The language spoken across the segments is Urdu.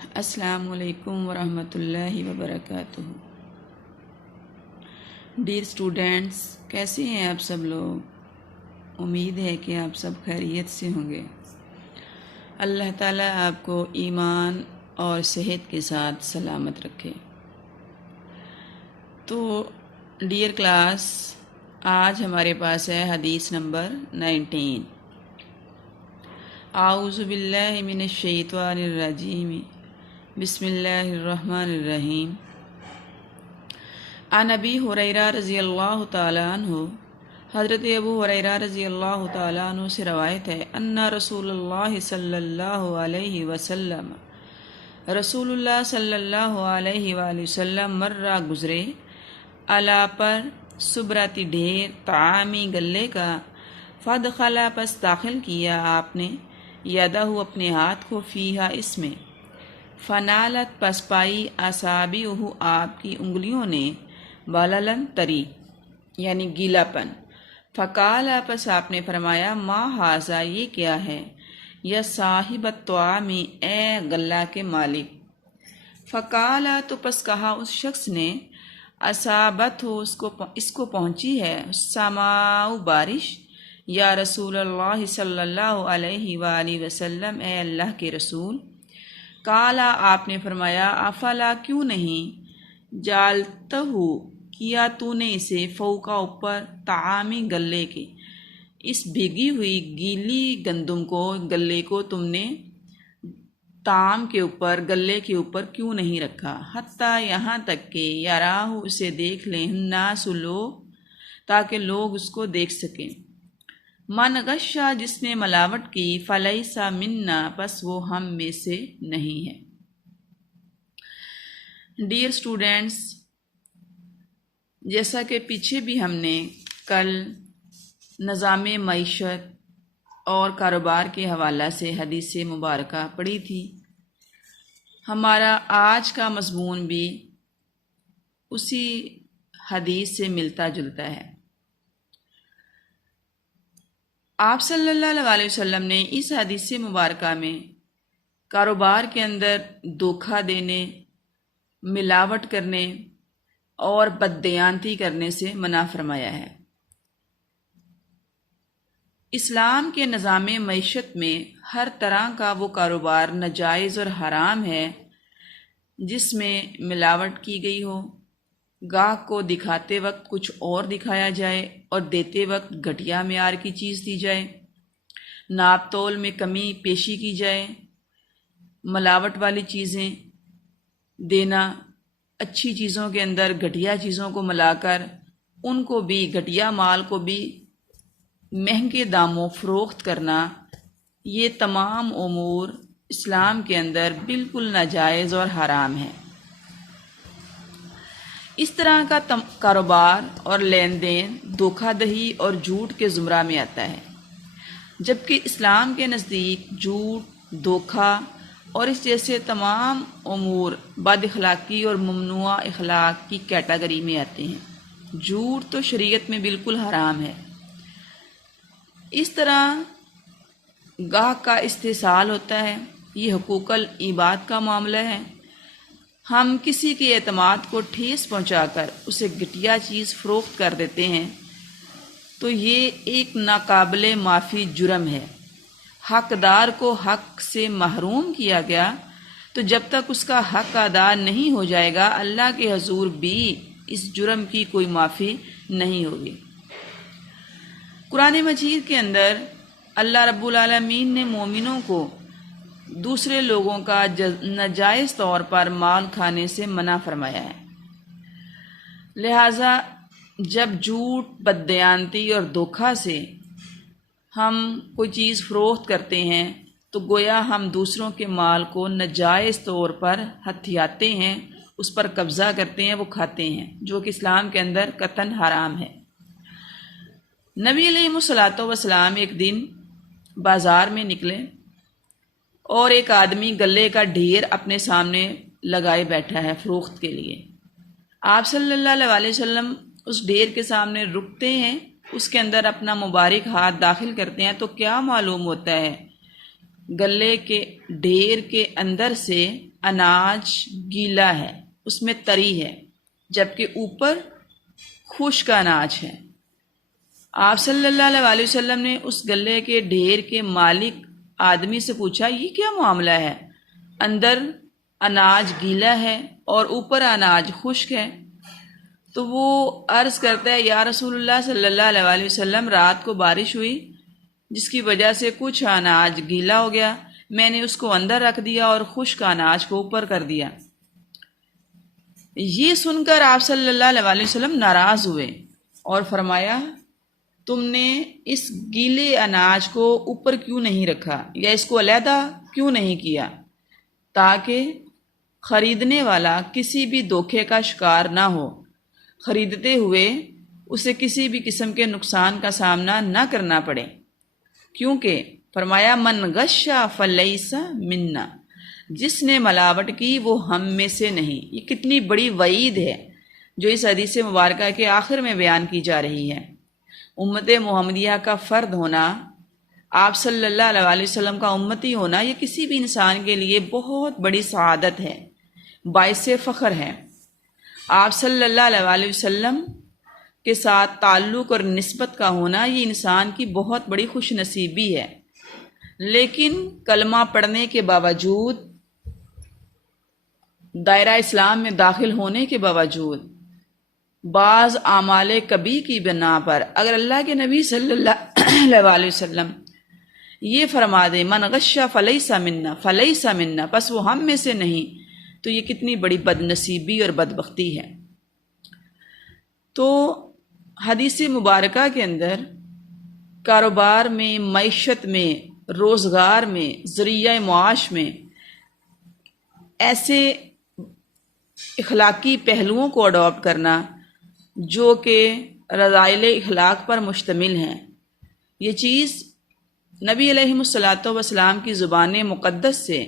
السلام علیکم ورحمۃ اللہ وبرکاتہ۔ ڈیئر اسٹوڈینٹس، کیسے ہیں آپ سب لوگ؟ امید ہے کہ آپ سب خیریت سے ہوں گے۔ اللہ تعالیٰ آپ کو ایمان اور صحت کے ساتھ سلامت رکھے۔ تو ڈیئر کلاس، آج ہمارے پاس ہے حدیث نمبر 19۔ اعوذ باللہ من الشیطان الرجیم، بسم اللہ الرحمن الرحیم۔ عن ابی ہریرہ رضی اللہ تعالیٰ عنہ، حضرت ابو ہریرہ رضی اللہ تعالیٰ عنہ سے روایت ہے، ان رسول اللہ صلی اللہ علیہ وسلم، رسول اللہ صلی اللہ علیہ وآلہ وسلم مرہ گزرے، علا پر صبرتی ڈھیر، طعامی گلے کا، فدخلا پس داخل کیا آپ نے، یدہ اپنے ہاتھ کو، فیہا اس میں، فنالت پس پائی، اصابعہ آپ کی انگلیوں نے، بللن تری یعنی گیلا پن، فقالا پس آپ نے فرمایا، ما ھذا یہ کیا ہے، یا صاحب الطعام اے گلہ کے مالک، فقالا تو پس کہا اس شخص نے، اصابت ہو اس کو پہنچی ہے، سماء بارش، یا رسول اللہ صلی اللہ علیہ وآلہ وسلم اے اللہ کے رسول، قالا آپ نے فرمایا، افلا کیوں نہیں، جالتہ کیا تو نے اسے، فوقا اوپر، طعامی گلے کے، اس بھیگی ہوئی گیلی گندم کو، گلے کو تم نے طعام کے اوپر، گلے کے اوپر کیوں نہیں رکھا، حتیٰ یہاں تک کہ یراہ اسے دیکھ لیں، الناس لوگ، تاکہ لوگ اس کو دیکھ سکیں، من غشا جس نے ملاوٹ کی، فلیس منا پس وہ ہم میں سے نہیں ہے۔ ڈیئر اسٹوڈینٹس، جیسا کہ پیچھے بھی ہم نے کل نظام معیشت اور کاروبار کے حوالہ سے حدیث مبارکہ پڑھی تھی، ہمارا آج کا مضمون بھی اسی حدیث سے ملتا جلتا ہے۔ آپ صلی اللہ علیہ وسلم نے اس حدیث مبارکہ میں کاروبار کے اندر دھوکہ دینے، ملاوٹ کرنے اور بددیانتی کرنے سے منع فرمایا ہے۔ اسلام کے نظام معیشت میں ہر طرح کا وہ کاروبار ناجائز اور حرام ہے جس میں ملاوٹ کی گئی ہو، گاہک کو دکھاتے وقت کچھ اور دکھایا جائے اور دیتے وقت گھٹیا معیار کی چیز دی جائے، ناپ تول میں کمی پیشی کی جائے، ملاوٹ والی چیزیں دینا، اچھی چیزوں کے اندر گھٹیا چیزوں کو ملا کر ان کو بھی، گھٹیا مال کو بھی مہنگے داموں فروخت کرنا، یہ تمام امور اسلام کے اندر بالکل ناجائز اور حرام ہے۔ اس طرح کا کاروبار اور لین دین دھوکہ دہی اور جھوٹ کے زمرہ میں آتا ہے، جبکہ اسلام کے نزدیک جھوٹ، دھوکہ اور اس جیسے تمام امور بد اخلاقی اور ممنوع اخلاق کی کیٹیگری میں آتے ہیں۔ جھوٹ تو شریعت میں بالکل حرام ہے۔ اس طرح گاہک کا استحصال ہوتا ہے، یہ حقوق العباد کا معاملہ ہے۔ ہم کسی کے اعتماد کو ٹھیس پہنچا کر اسے گھٹیا چیز فروخت کر دیتے ہیں تو یہ ایک ناقابل معافی جرم ہے۔ حقدار کو حق سے محروم کیا گیا تو جب تک اس کا حق ادا نہیں ہو جائے گا، اللہ کے حضور بھی اس جرم کی کوئی معافی نہیں ہوگی۔ قرآن مجید کے اندر اللہ رب العالمین نے مومنوں کو دوسرے لوگوں کا ناجائز طور پر مال کھانے سے منع فرمایا ہے۔ لہٰذا جب جھوٹ، بددیانتی اور دھوکہ سے ہم کوئی چیز فروخت کرتے ہیں تو گویا ہم دوسروں کے مال کو ناجائز طور پر ہتھیاتے ہیں، اس پر قبضہ کرتے ہیں، وہ کھاتے ہیں، جو کہ اسلام کے اندر قطعاً حرام ہے۔ نبی علیہ الصلوۃ والسلام ایک دن بازار میں نکلے اور ایک آدمی گلے کا ڈھیر اپنے سامنے لگائے بیٹھا ہے فروخت کے لیے۔ آپ صلی اللہ علیہ وسلم اس ڈھیر کے سامنے رکتے ہیں، اس کے اندر اپنا مبارک ہاتھ داخل کرتے ہیں تو کیا معلوم ہوتا ہے، گلے کے ڈھیر کے اندر سے اناج گیلا ہے، اس میں تری ہے، جبکہ اوپر خشک اناج ہے۔ آپ صلی اللہ علیہ وسلم نے اس گلے کے ڈھیر کے مالک آدمی سے پوچھا، یہ کیا معاملہ ہے؟ اندر اناج گیلا ہے اور اوپر اناج خشک ہے۔ تو وہ عرض کرتا ہے، یا رسول اللہ صلی اللہ علیہ وسلم، رات کو بارش ہوئی جس کی وجہ سے کچھ اناج گیلا ہو گیا، میں نے اس کو اندر رکھ دیا اور خشک اناج کو اوپر کر دیا۔ یہ سن کر آپ صلی اللہ علیہ وسلم ناراض ہوئے اور فرمایا، تم نے اس گیلے اناج کو اوپر کیوں نہیں رکھا یا اس کو علیحدہ کیوں نہیں کیا، تاکہ خریدنے والا کسی بھی دھوکے کا شکار نہ ہو، خریدتے ہوئے اسے کسی بھی قسم کے نقصان کا سامنا نہ کرنا پڑے، کیونکہ فرمایا من غش فلیس منا، جس نے ملاوٹ کی وہ ہم میں سے نہیں۔ یہ کتنی بڑی وعید ہے جو اس حدیث مبارکہ کے آخر میں بیان کی جا رہی ہے۔ امت محمدیہ کا فرد ہونا، آپ صلی اللہ علیہ وسلم کا امتی ہونا، یہ کسی بھی انسان کے لیے بہت بڑی سعادت ہے، باعث فخر ہے۔ آپ صلی اللہ علیہ وسلم کے ساتھ تعلق اور نسبت کا ہونا یہ انسان کی بہت بڑی خوش نصیبی ہے، لیکن کلمہ پڑھنے کے باوجود، دائرہ اسلام میں داخل ہونے کے باوجود، بعض اعمال کبھی کی بنا پر اگر اللہ کے نبی صلی اللہ علیہ وسلم یہ فرما دے من غش فلیس منا، فلیس منا، پس وہ ہم میں سے نہیں، تو یہ کتنی بڑی بد نصیبی اور بدبختی ہے۔ تو حدیث مبارکہ کے اندر کاروبار میں، معیشت میں، روزگار میں، ذریعہ معاش میں ایسے اخلاقی پہلوؤں کو اڈاپٹ کرنا جو کہ رذائل اخلاق پر مشتمل ہیں، یہ چیز نبی علیہ الصلاۃ والسلام کی زبان مقدس سے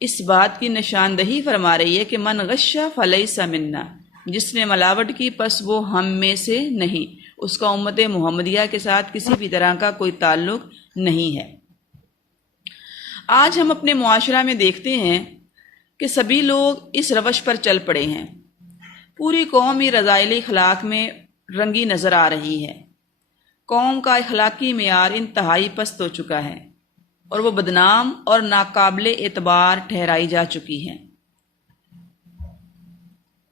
اس بات کی نشاندہی فرما رہی ہے کہ من غش فلیس منا، جس نے ملاوٹ کی پس وہ ہم میں سے نہیں، اس کا امت محمدیہ کے ساتھ کسی بھی طرح کا کوئی تعلق نہیں ہے۔ آج ہم اپنے معاشرہ میں دیکھتے ہیں کہ سبھی لوگ اس روش پر چل پڑے ہیں، پوری قوم ہی رذائل اخلاق میں رنگی نظر آ رہی ہے۔ قوم کا اخلاقی معیار انتہائی پست ہو چکا ہے اور وہ بدنام اور ناقابل اعتبار ٹھہرائی جا چکی ہے۔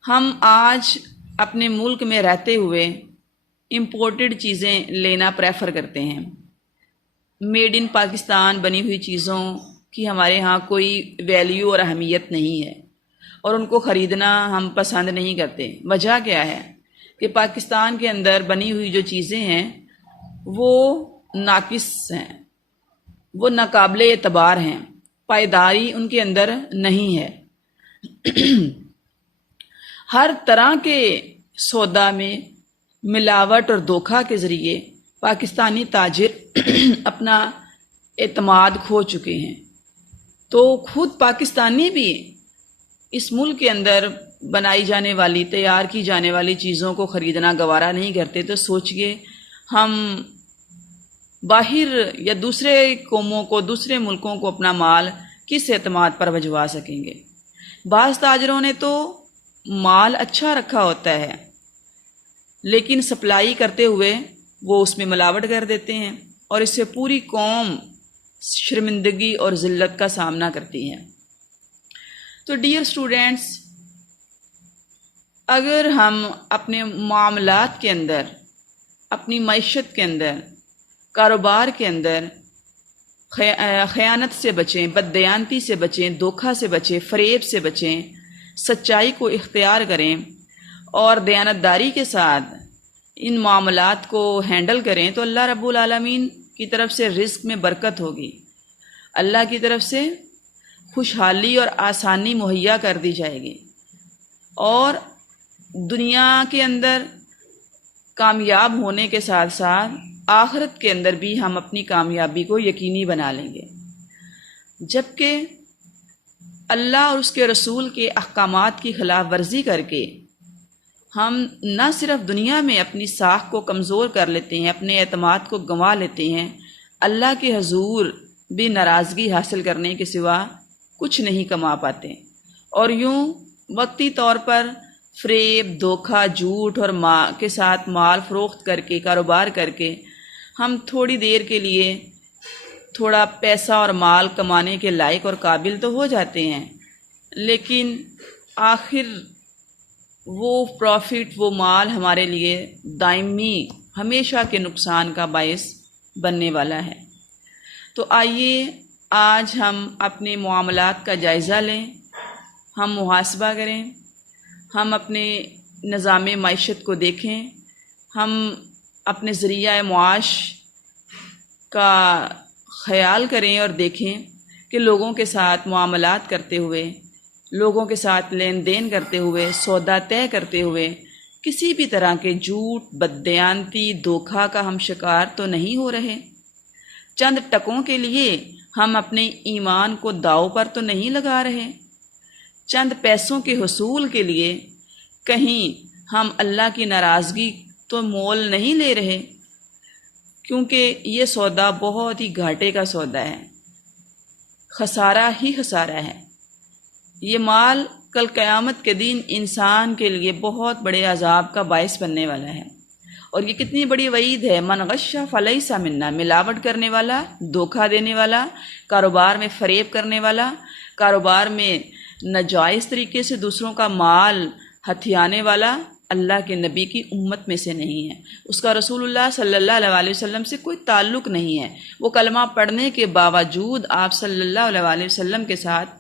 ہم آج اپنے ملک میں رہتے ہوئے امپورٹڈ چیزیں لینا پریفر کرتے ہیں، میڈ ان پاکستان بنی ہوئی چیزوں کی ہمارے ہاں کوئی ویلیو اور اہمیت نہیں ہے اور ان کو خریدنا ہم پسند نہیں کرتے۔ وجہ کیا ہے کہ پاکستان کے اندر بنی ہوئی جو چیزیں ہیں وہ ناقص ہیں، وہ ناقابل اعتبار ہیں، پائیداری ان کے اندر نہیں ہے۔ ہر طرح کے سودا میں ملاوٹ اور دھوکہ کے ذریعے پاکستانی تاجر اپنا اعتماد کھو چکے ہیں، تو خود پاکستانی بھی اس ملک کے اندر بنائی جانے والی، تیار کی جانے والی چیزوں کو خریدنا گوارا نہیں کرتے، تو سوچئے ہم باہر یا دوسرے قوموں کو، دوسرے ملکوں کو اپنا مال کس اعتماد پر بھجوا سکیں گے؟ بعض تاجروں نے تو مال اچھا رکھا ہوتا ہے لیکن سپلائی کرتے ہوئے وہ اس میں ملاوٹ کر دیتے ہیں اور اس سے پوری قوم شرمندگی اور ذلت کا سامنا کرتی ہے۔ تو ڈیئر اسٹوڈینٹس، اگر ہم اپنے معاملات کے اندر، اپنی معیشت کے اندر، کاروبار کے اندر خیانت سے بچیں، بددیانتی سے بچیں، دھوکہ سے بچیں، فریب سے بچیں، سچائی کو اختیار کریں اور دیانتداری کے ساتھ ان معاملات کو ہینڈل کریں، تو اللہ رب العالمین کی طرف سے رزق میں برکت ہوگی، اللہ کی طرف سے خوشحالی اور آسانی مہیا کر دی جائے گی، اور دنیا کے اندر کامیاب ہونے کے ساتھ ساتھ آخرت کے اندر بھی ہم اپنی کامیابی کو یقینی بنا لیں گے۔ جبکہ اللہ اور اس کے رسول کے احکامات کی خلاف ورزی کر کے ہم نہ صرف دنیا میں اپنی ساکھ کو کمزور کر لیتے ہیں، اپنے اعتماد کو گنوا لیتے ہیں، اللہ کے حضور بھی ناراضگی حاصل کرنے کے سوا کچھ نہیں کما پاتے، اور یوں وقتی طور پر فریب، دھوکہ، جھوٹ اور کے ساتھ مال فروخت کر کے، کاروبار کر کے ہم تھوڑی دیر کے لیے تھوڑا پیسہ اور مال کمانے کے لائق اور قابل تو ہو جاتے ہیں، لیکن آخر وہ پروفٹ، وہ مال ہمارے لیے دائمی ہمیشہ کے نقصان کا باعث بننے والا ہے۔ تو آئیے آج ہم اپنے معاملات کا جائزہ لیں، ہم محاسبہ کریں، ہم اپنے نظام معیشت کو دیکھیں، ہم اپنے ذریعہ معاش کا خیال کریں اور دیکھیں کہ لوگوں کے ساتھ معاملات کرتے ہوئے، لوگوں کے ساتھ لین دین کرتے ہوئے، سودا طے کرتے ہوئے کسی بھی طرح کے جھوٹ، بددیانتی، دھوکہ کا ہم شکار تو نہیں ہو رہے۔ چند ٹکوں کے لیے ہم اپنے ایمان کو داؤ پر تو نہیں لگا رہے۔ چند پیسوں کے حصول کے لیے کہیں ہم اللہ کی ناراضگی تو مول نہیں لے رہے، کیونکہ یہ سودا بہت ہی گھاٹے کا سودا ہے، خسارہ ہی خسارہ ہے۔ یہ مال کل قیامت کے دن انسان کے لیے بہت بڑے عذاب کا باعث بننے والا ہے، اور یہ کتنی بڑی وعید ہے۔ من غش فلیس منا، ملاوٹ کرنے والا، دھوکہ دینے والا، کاروبار میں فریب کرنے والا، کاروبار میں ناجائز طریقے سے دوسروں کا مال ہتھیانے والا اللہ کے نبی کی امت میں سے نہیں ہے، اس کا رسول اللہ صلی اللہ علیہ وسلم سے کوئی تعلق نہیں ہے۔ وہ کلمہ پڑھنے کے باوجود آپ صلی اللہ علیہ وسلم کے ساتھ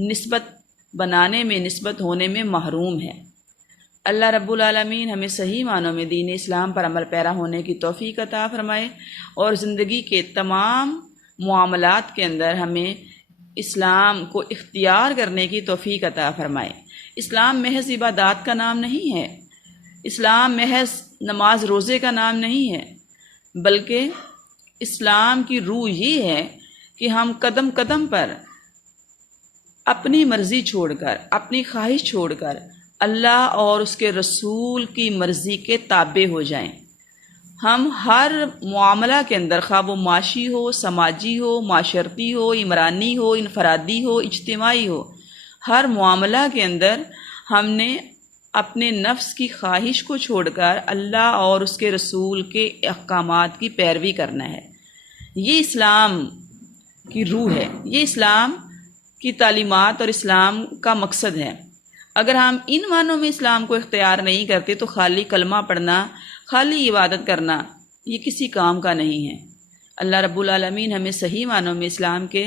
نسبت بنانے میں، نسبت ہونے میں محروم ہے۔ اللہ رب العالمین ہمیں صحیح معنوں میں دین اسلام پر عمل پیرا ہونے کی توفیق عطا فرمائے، اور زندگی کے تمام معاملات کے اندر ہمیں اسلام کو اختیار کرنے کی توفیق عطا فرمائے۔ اسلام محض عبادات کا نام نہیں ہے، اسلام محض نماز روزے کا نام نہیں ہے، بلکہ اسلام کی روح یہ ہے کہ ہم قدم قدم پر اپنی مرضی چھوڑ کر، اپنی خواہش چھوڑ کر اللہ اور اس کے رسول کی مرضی کے تابع ہو جائیں۔ ہم ہر معاملہ کے اندر، خواہ وہ معاشی ہو، سماجی ہو، معاشرتی ہو، عمرانی ہو، انفرادی ہو، اجتماعی ہو، ہر معاملہ کے اندر ہم نے اپنے نفس کی خواہش کو چھوڑ کر اللہ اور اس کے رسول کے احکامات کی پیروی کرنا ہے۔ یہ اسلام کی روح ہے، یہ اسلام کی تعلیمات اور اسلام کا مقصد ہے۔ اگر ہم ان معنوں میں اسلام کو اختیار نہیں کرتے تو خالی کلمہ پڑھنا، خالی عبادت کرنا یہ کسی کام کا نہیں ہے۔ اللہ رب العالمین ہمیں صحیح معنوں میں اسلام کے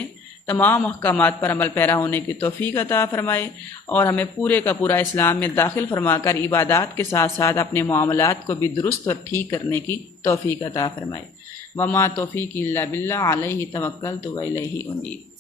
تمام احکامات پر عمل پیرا ہونے کی توفیق عطا فرمائے، اور ہمیں پورے کا پورا اسلام میں داخل فرما کر عبادات کے ساتھ ساتھ اپنے معاملات کو بھی درست اور ٹھیک کرنے کی توفیق عطا فرمائے۔ وما توفیق الا باللہ، علیہ توکلت و الیہ انیب۔